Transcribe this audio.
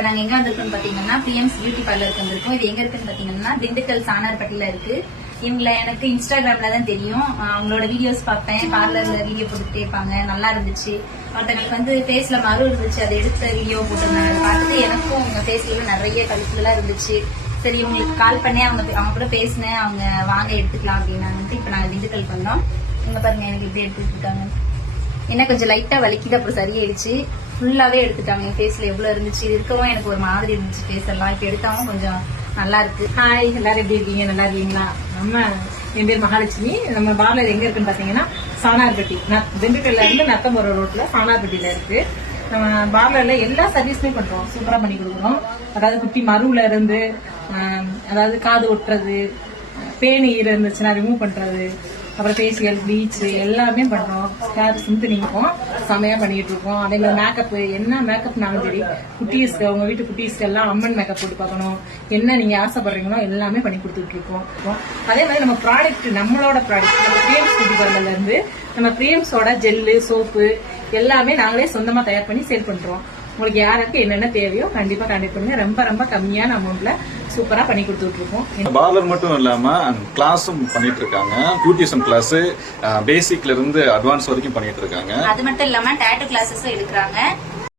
இப்போ நாங்கள் எங்கே வந்திருக்கோம்னு பார்த்தீங்கன்னா பிஎம்ஸ் பியூட்டி பார்லருக்கு வந்திருக்கோம். இது எங்கே இருக்குன்னு பார்த்தீங்கன்னா திண்டுக்கல் சாணார்பட்டியில் இருக்கு. இவங்கள எனக்கு இன்ஸ்டாகிராமில் தான் தெரியும். அவங்களோட வீடியோஸ் பார்ப்பேன் பார்லரில் வீடியோ போட்டுட்டே இருப்பாங்க. நல்லா இருந்துச்சு. ஒருத்தங்களுக்கு வந்து ஃபேஸில் மறு இருந்துச்சு. அதை எடுத்த வீடியோ போட்டிருந்தாங்க. பார்த்துட்டு எனக்கும் அவங்க ஃபேஸ்லாம் நிறைய கழிப்புலாம் இருந்துச்சு. சரி இவங்களுக்கு கால் பண்ணி அவங்க அவங்க கூட பேசினேன். அவங்க வாங்க எடுத்துக்கலாம் அப்படின்னாங்க இப்போ நாங்கள் திண்டுக்கலுக்கு வந்தோம். இங்கே பாருங்க எனக்கு இப்படி எடுத்துட்டு இருக்காங்க. என்ன கொஞ்சம் லைட்டாக வலிக்குது. அப்புறம் சரியாயிடுச்சு. ஃபுல்லாவே எடுத்துட்டாங்க. என் ஃபேஸ்ல எவ்வளவு இருந்துச்சு? இது இருக்கவும் எனக்கு ஒரு மாதிரி இருந்துச்சு. ஃபேஸ் எல்லாம் இப்ப எடுத்தாவும் கொஞ்சம் நல்லா இருக்கு. ஹாய் எல்லாரும் எப்படி இருக்கீங்க? நல்லா இருக்கீங்களா? நம்ம என் பேர் மகாலட்சுமி. நம்ம பார்லர் எங்க இருக்குன்னு பாத்தீங்கன்னா சானார்பட்டி ந- திண்டுக்கல்ல இருந்து நத்தம்பரம் ரோட்ல சானார்பட்டியில இருக்கு. நம்ம பார்லர்ல எல்லா சர்வீஸுமே பண்றோம். சூப்பரா பண்ணி கொடுக்குறோம். அதாவது குட்டி மருவுல இருந்து அதாவது காது ஒட்டுறது பேணி இருந்துச்சுன்னா ரிமூவ் பண்றது அப்புறம் ஃபேஷியல் ப்ளீச் எல்லாமே பண்றோம் ஹேர் நிற்போம் செமையாக பண்ணிட்டு இருக்கோம். அதே மாதிரி மேக்கப் என்ன மேக்கப்னாலும் சரி குட்டீஸ்க்கு உங்க வீட்டு குட்டீஸ்க்கு எல்லாம் அம்மன் மேக்கப் போட்டு பார்க்கணும். என்ன நீங்க ஆசைப்படுறீங்களோ எல்லாமே பண்ணி கொடுத்துட்டு இருக்கோம். அதே மாதிரி நம்ம ப்ராடக்ட் நம்மளோட ப்ராடக்ட் நம்ம பிரியம்ஸ் குட்டி இருந்து நம்ம பிரியம்ஸோட ஜெல்லு சோப்பு எல்லாமே நாங்களே சொந்தமா தயார் பண்ணி சேல் பண்றோம். உங்களுக்கு யாருக்கு என்னென்ன தேவையோ கண்டிப்பா கான்டாக்ட் பண்ணுங்க. ரொம்ப ரொம்ப கம்மியான அமௌண்ட்ல சூப்பரா பண்ணி கொடுத்துட்டு இருக்கோம் பார்லர் மட்டும் இல்லாம கிளாஸும் பண்ணிட்டு இருக்காங்க பியூட்டிஷியன் கிளாஸ் பேசிக்ல இருந்து அட்வான்ஸ் வரைக்கும் பண்ணிட்டு இருக்காங்க அது மட்டும் இல்லாம டேட்டு கிளாஸஸும் எடுக்கிறாங்க.